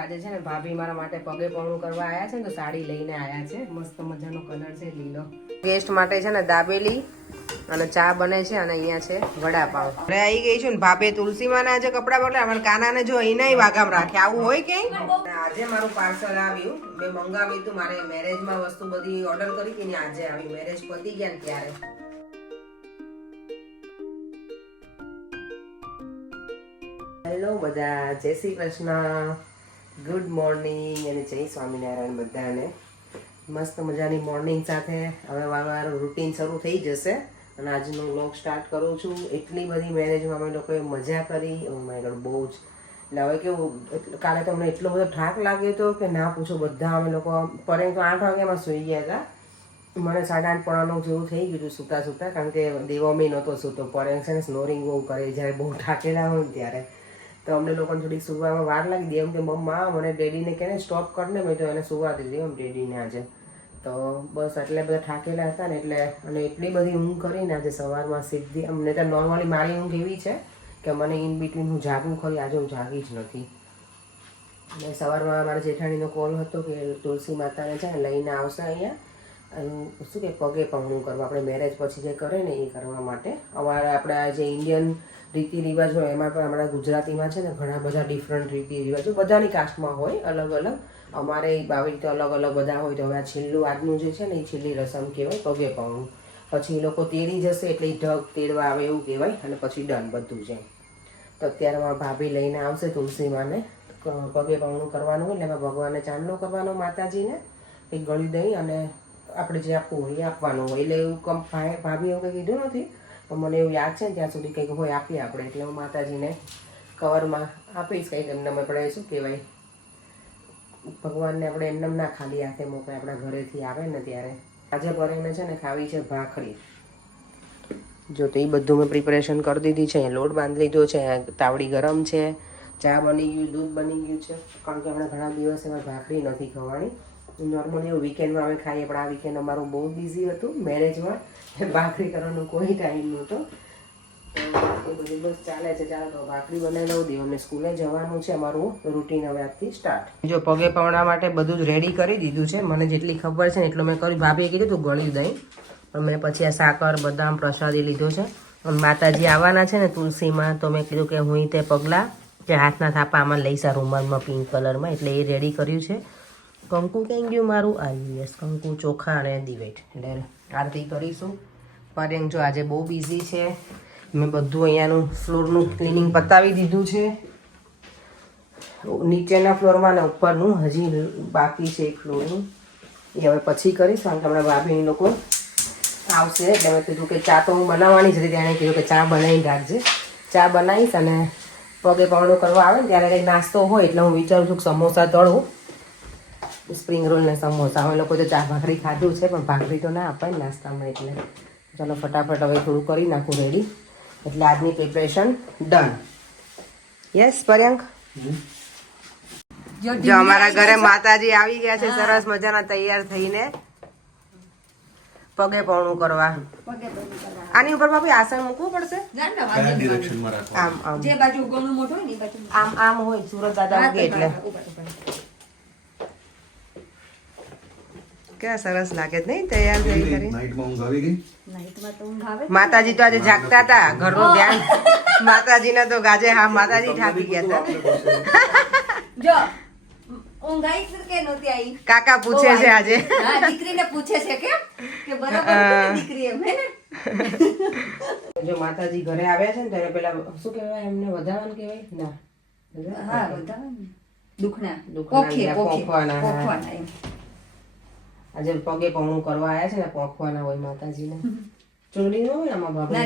આજે છે ને ભાભી મારા માટે પગે પગનું કરવા આવ્યા છે ને તો સાડી લઈને આવ્યા છે. મસ્ત મજાનો કલર છે લીલો. ગેસ્ટ માટે છે ને દાબેલી અને ચા બને છે અને અહીંયા છે વડાપાવ. હવે આવી ગઈ છું ને ભાભે તુલસીમાં આજે કપડા બદલા અમારા કાનાને જો અહીંના વાગામ રાખે આવું હોય કે આજે મારું પાર્સલ આવ્યું. મેં મંગાવ્યું હતું મારે મેરેજમાં વસ્તુ બધી ઓર્ડર કરી હતી ને આજે આવી. મેરેજ પતી ગયા ને ત્યારે. હેલો બધા, જય શ્રી કૃષ્ણ, ગુડ મોર્નિંગ અને જય સ્વામિનારાયણ બધાને. મસ્ત મજાની મોર્નિંગ સાથે હવે મારું રૂટીન શરૂ થઈ જશે અને આજનો વ્લોગ સ્ટાર્ટ કરું છું. એટલી બધી મેરેજમાં અમે લોકોએ મજા કરી, ઓ માય ગોડ, બહુ જ. એટલે હવે કેવું, કાલે તો અમને એટલો બધો થાક લાગ્યો હતો કે ના પૂછો. બધા અમે લોકો પરે તો 8 વાગ્યામાં સૂઈ ગયા હતા. મને 8:30 પોણા 9 જેવું થઈ ગયું હતું સૂતા સૂતા, કારણ કે દેવોમી નહોતો સૂતો. પરે છે ને સ્નોરિંગ બહુ કરે જ્યારે બહુ થાકેલા હોય ને ત્યારે. તો અમને લોકોને થોડીક સુવામાં વાર લાગી દે. એમ કે મમ્મા મને ડેડીને કહે ને સ્ટોપ કરીને, મેં તો એને સુવા દીધી એમ ડેડીને આજે. તો બસ એટલે બધા થાકેલા હતા ને એટલે, અને એટલી બધી ઊંઘ કરીને આજે સવારમાં સીધી. અમને તો નોર્મલી મારી ઊંઘ એવી છે કે મને ઇન બિટવીન હું જાગું ખરી, આજે હું જાગી જ નથી. અને સવારમાં મારા જેઠાણીનો કોલ હતો કે તુલસી માતાને છે ને લઈને આવશે અહીંયા, શું કે પગે પગનું કરવા, આપણે મેરેજ પછી જે કરે ને એ કરવા માટે. અમારે આપણા જે ઇન્ડિયન રીતિ રિવાજ હોય એમાં પણ આપણા ગુજરાતીમાં છે ને ઘણા બધા ડિફરન્ટ રીતિ રિવાજો બધાની કાસ્ટમાં હોય અલગ અલગ. અમારે આવી રીતે અલગ અલગ બધા હોય. તો હવે આ છેલ્લું આજનું જે છે ને એ છેલ્લી રસમ કહેવાય પગે પગનું. પછી એ લોકો તેડી જશે એટલે એ ઢગ તેડવા આવે એવું કહેવાય, અને પછી ડન બધું છે. તો અત્યારે મારા ભાભી લઈને આવશે તુલસીમાને પગે પગનું કરવાનું હોય. એટલે એમાં ભગવાનને ચાંદલો કરવાનો માતાજીને, એક ગળી દહીં અને આપણે જે આપવું હોય એ આપવાનું હોય. એટલે એવું ભાભી એવું કંઈ કીધું નથી, પણ મને એવું યાદ છે ને ત્યાં સુધી કંઈક હોય આપીએ આપણે. એટલે હું માતાજીને કવરમાં આપીશ કંઈક. એમને આપણે શું કહેવાય, ભગવાનને આપણે એમને ના ખાલી હાથે મોકલે, આપણા ઘરેથી આવે ને ત્યારે. આજે ભરીને છે ને ખાવી છે ભાખરી. જો તો એ બધું મેં પ્રિપરેશન કરી દીધી છે. લોટ બાંધી લીધો છે, તાવડી ગરમ છે, ચા બની ગયું, દૂધ બની ગયું છે. કારણ કે હમણાં ઘણા દિવસ એમાં ભાખરી નથી ખવાની. નોર્મલી એવું વીકેન્ડમાં અમે ખાઈએ, પણ આ વીકેન્ડ અમારું બહુ બિઝી હતું મેરેજમાં. ભાખરી કરવાનો કોઈ ટાઈમ નહોતો. તો એ બધું બસ ચાલે છે. ચાલો તો ભાખરી બનાવી લઉં દઉં. અમને સ્કૂલે જવાનું છે. અમારું રૂટીન હવે આજથી સ્ટાર્ટ. જો પગે પવડા માટે બધું જ રેડી કરી દીધું છે. મને જેટલી ખબર છે ને એટલું મેં કર્યું. ભાભીએ કીધું તું ગળી દહીં, પણ મેં પછી આ સાકર બદામ પ્રસાદી લીધો છે. માતાજી આવવાના છે ને તુલસીમાં, તો મેં કીધું કે હું તે પગલાં કે હાથના થાપા આમાં લઈશ આ રૂમાલમાં પિંક કલરમાં, એટલે એ રેડી કર્યું છે. કંકુ ક્યાં ગયું મારું? યસ, કંકુ, ચોખા અને દિવેટ. એટલે આરતી કરીશું. પર્યંક જો આજે બહુ બિઝી છે. મેં બધું અહીંયાનું ફ્લોરનું ક્લિનિંગ પતાવી દીધું છે. નીચેના ફ્લોરમાં ને ઉપરનું હજી બાકી છે એક ફ્લોરનું. એ હવે પછી કરીશ, કારણ કે હમણાં ભાભીની લોકો આવશે. એટલે મેં કીધું કે ચા તો હું બનાવવાની જ હતી. તેણે કીધું કે ચા બનાવી રાખજે. ચા બનાવીશ અને પગે પગનું કરવા આવે ને ત્યારે કંઈક નાસ્તો હોય. એટલે હું વિચારું છું કે સમોસા તળું, સ્પ્રિંગ રોલ ને સમોસા. અમે લોકો તો ચા ભાખરી ખાધું છે, પણ ભાખરી તો ના અપાય નાસ્તામાં. એટલે ચાલો ફટાફટ હવે થોડું કરી નાખું રેડી. એટલે આજની પ્રિપરેશન ડન. યસ પર્યંક, જો અમારા ઘરે માતાજી આવી ગયા છે સરસ મજાના તૈયાર થઈને પગે પગનું કરવા. આની ઉપર ભાભી આસન મૂકવું પડશે. આમ આમ જે બાજુ ગોનું મોઢું હોય ને એ બાજુ આમ આમ હોય. સુરત દાદા ઉગે એટલે કેવા સરસ લાગે જ નહીં તૈયાર થઈ કરી. માતાજી તો આજે જાગતા હતા, ઘરનું ધ્યાન માતાજીને તો ગાજે. હા, માતાજી થાકી ગયા હતા. કાકા પૂછે છે આજે, દીકરીને પૂછે છે કે બરાબર દીકરી એમ હે ને. જો માતાજી ઘરે આવ્યા છે ને ત્યારે પેલા શું કહેવાય એમને, વધાવાનું કહેવાય ના? હા, વધાવાનું, દુખના પોખવાના. આજે પગે પગનું કરવા આવ્યા છે ને, પોખવાના હોય માતાજીને. ચૂંટણી ન હોય આમાં બાબા.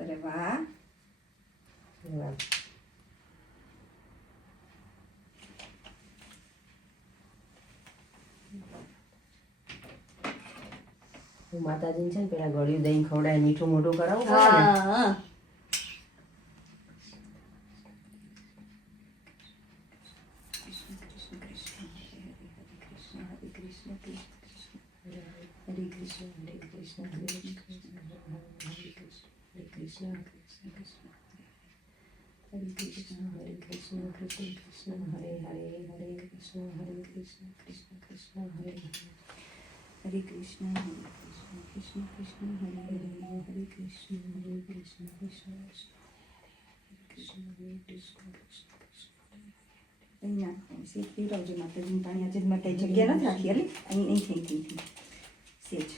અરે વાહ, માતાજી છે ને પેલા ગળ્યું દહીં ખવડાય, મીઠું મોઢું કરાવું પડે ને. હરે કૃષ્ણ હરે કૃષ્ણ હરે કૃષ્ણ જગ્યા નથી રાખી અલી અહીં થઈ સેજ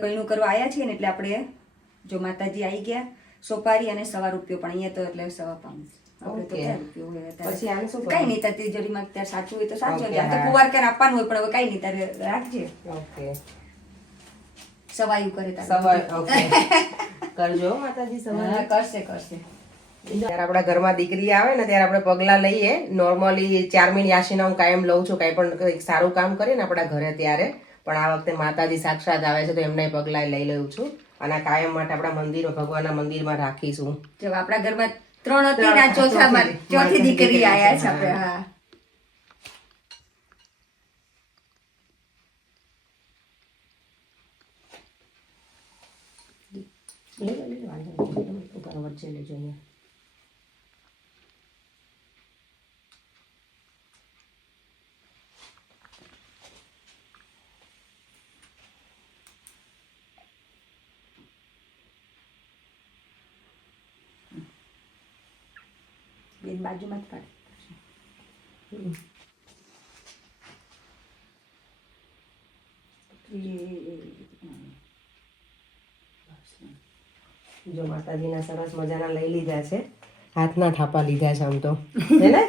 પૈણું કરવા આવ્યા છીએ ને એટલે આપણે જો માતાજી આવી ગયા સોપારી અને સવા રૂપિયો પણ અહીંયા તો એટલે 1.5 પાઉન્ડ પછી આને શું કઈ નહીં તાર તિજોરીમાં ત્યારે સાચું હોય તો સાચું તો કુવાર કે આપવાનું હોય પણ હવે કઈ નહીં તારે રાખજે ઓકે સવાયું કરે સવાય ઓકે કરજો માતાજી સવાય કરશે ત્યારે આપણા ઘરમાં દીકરી આવે ને ત્યારે આપણે પગલા લઈએ નોર્મલી 4 મિનિટ યાશીના હું કાયમ લઉં છું કઈ પણ કંઈક સારું કામ કરીએ ને આપણા ઘરે ત્યારે પણ આ વખતે માતાજી સાક્ષાત આવે છે તો એમના પગલા લઈ લઉં છું અને કાયમ માટે આપણા મંદિર ભગવાનના મંદિરમાં રાખીશું જો આપણા ઘરમાં 3 હતી ને ચોથી દીકરી આયા છે આપણે હા વચ્ચે લેજો બેન બાજુમાં જ પાડે જો માતાજીના સરસ મજાના લઈ લીધા છે હાથના થાપા લીધા છે આમ તો હે ને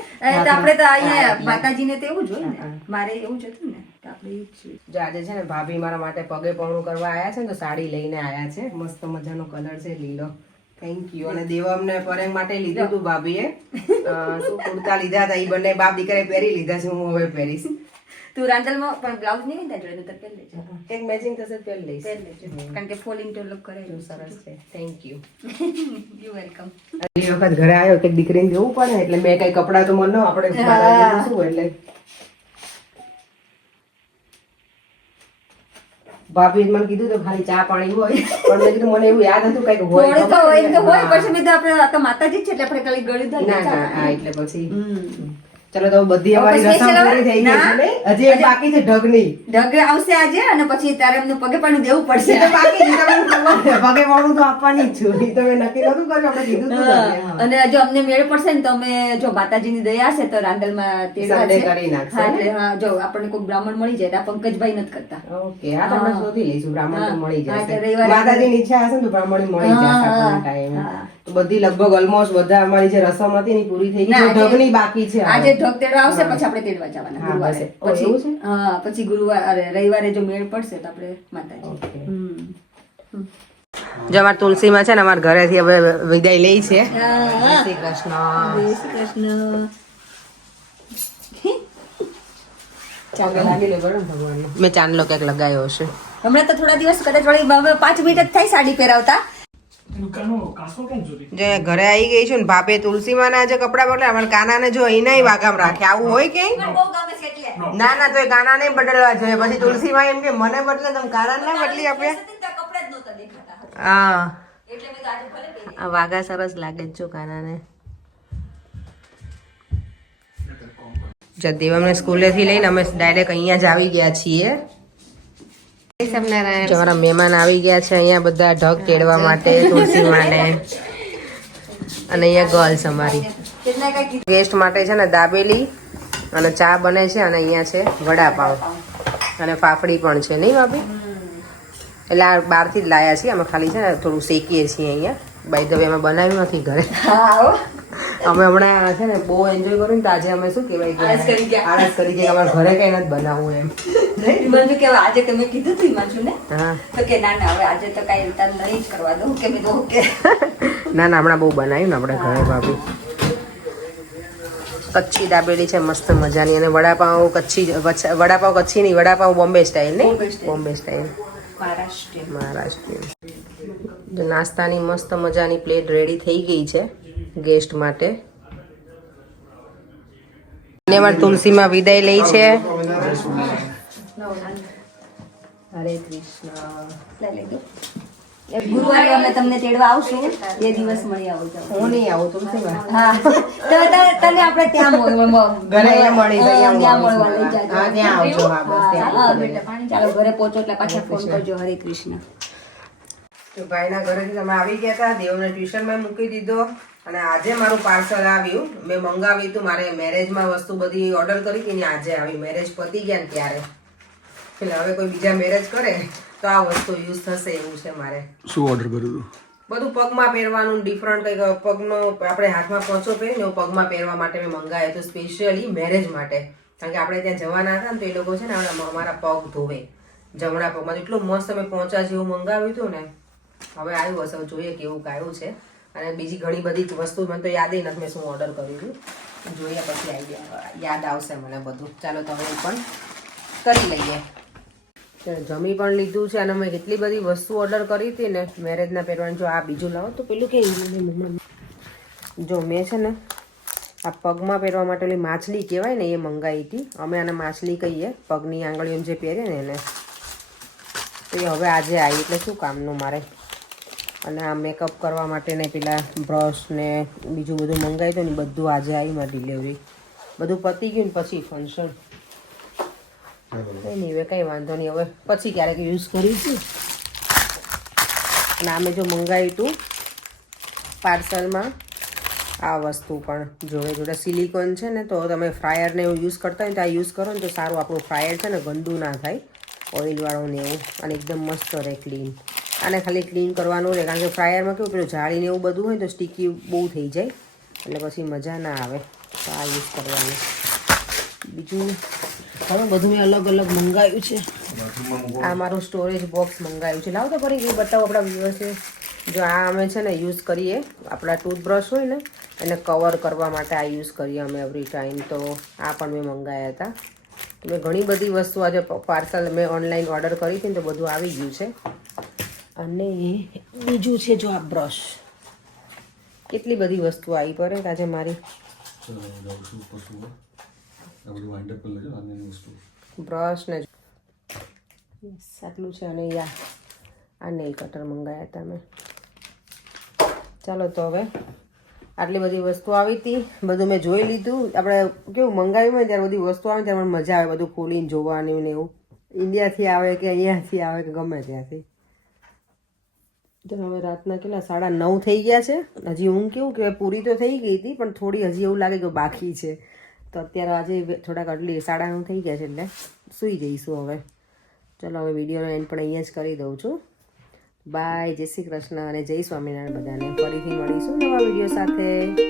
આપણે તો અહીંયા માતાજીને તો એવું જ હોય ને મારે એવું જ હતું ને તો આપણે એવું જ જો આજે છે ને ભાભી મારા માટે પગે પૌણું કરવા આવ્યા છે ને તો સાડી લઈને આવ્યા છે મસ્ત મજાનો કલર છે લીલો થેન્ક યુ અને દેવમને પરેંગ માટે લીધું હતું ભાભીએ શું કુર્તા લીધા હતા એ બંને બાપ દીકરાએ પહેરી લીધા છે હું હવે પહેરીશ તું રાંધલમાં પણ બ્લાઉઝ નહીં હોય જોડે તો પહેરી લેજો એક મેચિંગ થશે પહેરી લઈશ કારણ કે ફોલ ઇન્ટરલોક કરેલું સરસ છે થેન્ક યુ યુ વેલકમ એ વખત ઘરે આવ્યો કે દીકરીને જવું પડે એટલે મેં કઈ કપડા તો મને આપણે શું એટલે ભાભી મને કીધું તો ખાલી ચા પાણી હોય પણ મેં કીધું મને એવું યાદ હતું કઈક હોય પછી મેં તો આપણે માતાજી છે એટલે આપણે ખાલી ગળ્યું ના ના એટલે પછી ચલો તો બધી અમારી રસમ પૂરી થઈ ગઈ છે ને હજી એક બાકી છે ઢગની ઢગ આવશે આજે અને પછી તારે એમને પગે પાણી દેવું પડશે બાકી છે પગે પાણું તો આપવાની જ છું ઈ તમે નક્કી નતું કર્યું આપણે કીધું તું અને જો અમને મેળ પડશે ને તો અમે જો માતાજીની દયા હશે તો રાંદલમાં તેડવા છે કરી નાખશે એટલે હા જો આપણને કોઈ બ્રાહ્મણ મળી જાય તો આ પંકજભાઈ નથી કરતા ઓકે આ તો આપણે શોધી લઈશું બ્રાહ્મણ તો મળી જશે માતાજીની ઈચ્છા હશે ને તો બ્રાહ્મણ મળી જશે આપણને ટાઈમ તો બધી લગભગ ઓલમોસ્ટ બધા અમારી જે રસમ હતી ને પૂરી થઈ ગઈ ઢગની બાકી છે આજે ઢગ તેડવા આવશે પછી આપણે તેડવા જવાના ગુરુવારે પછી હા પછી ગુરુવાર અરે રવિવારે જો મેળ પડશે તો આપણે માતાજી જો અમાર તુલસીમાં છે ને અમારા ઘરેથી હવે વિદાય લઈ છે જય શ્રી કૃષ્ણ જય શ્રી કૃષ્ણ મેં ચાંદલો ક્યાંક લગાવ્યો હશે હમણાં તો થોડા દિવસ કદાચ વળી 5 મિનિટ જ થઈ સાડી પહેરાવતા જે ઘરે આવી ગઈ છું ને ભાભે તુલસીમાં ના જે કપડા બદલા પણ કાના ને જો એના વાગામ રાખે આવું હોય કે ના ના તો એ કાના ને બદલવા જોઈએ પછી તુલસીમાં એમ કે મને બદલે તમે કાના ના બદલી આપે હા આ વાગા સરસ લાગે જો કાના ને જદેવ અમને સ્કૂલેથી લઈને અમે ડાયરેક્ટ અહીંયા જ આવી ગયા છીએ અમારા મહેમાન આવી ગયા છે અહીંયા બધા ઢગ તેડવા માટે તુલસીમાં ને અને અહીંયા ગર્લ્સ અમારી ગેસ્ટ માટે છે ને દાબેલી અને ચા બને છે અને અહીંયા છે વડાપાઉં અને ફાફડી પણ છે નહીં ભાભી એટલે આ બહારથી જ લાયા છીએ અમે ખાલી છે ને થોડું શેકીએ છીએ અહીંયા બાય ધ વે અમે બનાવ્યું નથી ઘરે અમે હમણાં છે ને બહુ એન્જોય કર્યું ને તો આજે અમે શું કહેવાય આળસ કરી ગયા અમારે ઘરે કઈ નથી બનાવવું એમ મને કે આજે તમે કીધું તું માનશું ને તો કે ના ના હવે આજે તો કઈ રીતે નહીં જ કરવા દઉં કે મેં તો કે ના ના હમણાં બહુ બનાવ્યું ને આપણે ઘરે ભાભી કચ્છી દાબેલી છે મસ્ત મજાની અને વડાપાઉં કચ્છી નહીં વડાપાઉં બોમ્બે સ્ટાઇલ નહીં બોમ્બે સ્ટાઇલ મહારાષ્ટ્રીયન નાસ્તાની મસ્ત મજાની પ્લેટ રેડી થઈ ગઈ છે ગેસ્ટ માટે તુલસીમાં વિદાય લઈ છે હરે કૃષ્ણ. લઈ લેજો. ગુરુવારે અમે તમને તેડવા આવશું એ દિવસ મળી આવજો. હું નહીં આવું તુલસીમાં. હા તો તને આપણે ત્યાં ઘરે અહીંયા મળી જાય, ત્યાં ત્યાં મળવા લઈ જાજો. હા, ત્યાં આવજો. હા, બસ ત્યાં હા, આવજો. ચાલો ઘરે પહોંચો એટલે પાછા ફોન કરજો. હરે કૃષ્ણ. તો ભાઈના ઘરેથી તમે આવી ગયા હતા, દેવને ટ્યુશનમાં મૂકી દીધો અને આજે મારું પાર્સલ આવ્યું. મેં મંગાવ્યું હતું, મારે મેરેજમાં વસ્તુ બધી ઓર્ડર કરી હતી ને આજે આવી. મેરેજ પતી ગયા ને ત્યારે. એટલે હવે કોઈ બીજા મેરેજ કરે તો આ વસ્તુ યુઝ થશે એવું છે મારે. શું ઓર્ડર કર્યું હતું? બધું પગમાં પહેરવાનું ડિફરન્ટ કંઈક પગનો આપણે હાથમાં પોંચો પહેરીને એવું પગમાં પહેરવા માટે મેં મંગાવ્યું હતું સ્પેશિયલી મેરેજ માટે. કારણ કે આપણે ત્યાં જવાના હતા ને તો એ લોકો છે ને અમારા પગ ધોવે જમણા પગમાં. એટલું મસ્ત મેં પહોંચા જેવું મંગાવ્યું હતું ને. હવે આવ્યું હશે, જોઈએ કેવું કાયું છે. અને બીજી ઘણી બધી વસ્તુ મને તો યાદ નથી મેં શું ઓર્ડર કર્યું હતું. જોઈએ પછી આઈડિયા યાદ આવશે મને બધું. ચાલો તો હવે પણ કરી લઈએ. જમી પણ લીધું છે અને મેં કેટલી બધી વસ્તુ ઓર્ડર કરી હતી ને મેરેજના પહેરવાની. જો આ બીજું લાવો તો પેલું કે જો મેં છે ને આ પગમાં પહેરવા માટે ઓલી માછલી કહેવાય ને એ મંગાવી હતી. અમે આને માછલી કહીએ, પગની આંગળીઓ જે પહેરે ને એને. તો એ હવે આજે આવી એટલે શું કામનું મારે. અને આ મેકઅપ કરવા માટે ને પેલા બ્રશ ને બીજું બધું મંગાવ્યું હતું ને બધું આજે આવી મારી ડિલિવરી. બધું પતી ગયું ને પછી ફંક્શન. કંઈ નહીં, હવે કંઈ વાંધો નહીં. હવે પછી ક્યારેક યુઝ કરીશું. અને આમે જો મંગાવ્યું હતું પાર્સલમાં આ વસ્તુ પણ જોડે જોડે સિલિકોન છે ને, તો તમે ફ્રાયરને એવું યુઝ કરતા હોય તો આ યુઝ કરો ને તો સારું. આપણું ફ્રાયર છે ને ગંદુ ના થાય, ઓઇલવાળું ને એવું. અને એકદમ મસ્ત રહે ક્લીન. આને ખાલી ક્લીન કરવાનું રહે, કારણ કે ફ્રાયરમાં કેવું પેલું જાળીને એવું બધું હોય તો સ્ટીકી બહુ થઈ જાય એટલે પછી મજા ના આવે. તો આ યુઝ કરવાનું. બીજું હવે બધું મેં અલગ અલગ મંગાવ્યું છે. આ મારું સ્ટોરેજ બોક્સ મંગાવ્યું છે. લાવો તો ફરી એ બતાવો આપણા વ્યુઅર્સને. જો આ અમે છે ને યુઝ કરીએ, આપણા ટૂથબ્રશ હોય ને એને કવર કરવા માટે આ યુઝ કરીએ અમે એવરી ટાઈમ. તો આ પણ મેં મંગાવ્યા હતા. મેં ઘણી બધી વસ્તુ આજે પાર્સલ મેં ઓનલાઈન ઓર્ડર કરી હતી ને તો બધું આવી ગયું છે. અને બીજું છે જો આ બ્રશ. કેટલી બધી વસ્તુ આવી પડે આજે મારી. બ્રશ ને આટલું છે. અને યા આ નેલ કટર મંગાવ્યા હતા મેં. ચાલો તો હવે આટલી બધી વસ્તુ આવી હતી, બધું મેં જોઈ લીધું. આપણે કેવું મંગાવ્યું હોય ત્યારે બધી વસ્તુ આવે ત્યારે મને મજા આવે બધું ખોલીને જોવાનું ને એવું. ઇન્ડિયાથી આવે કે અહીંયાથી આવે કે ગમે ત્યાંથી. તો હવે રાતના કેટલા 9:30 થઈ ગયા છે. હજી હું કેવું કે પૂરી તો થઈ ગઈ હતી પણ થોડી હજી એવું લાગે કે બાકી છે. તો અત્યારે આજે થોડાક આટલી 9:30 થઈ ગયા છે એટલે સૂઈ જઈશું હવે. ચલો હવે વિડીયોનો એન્ડ પણ અહીંયા જ કરી દઉં છું. બાય, જય શ્રી કૃષ્ણ અને જય સ્વામિનારાયણ બધાને. ફરીથી મળીશું નવા વિડીયો સાથે.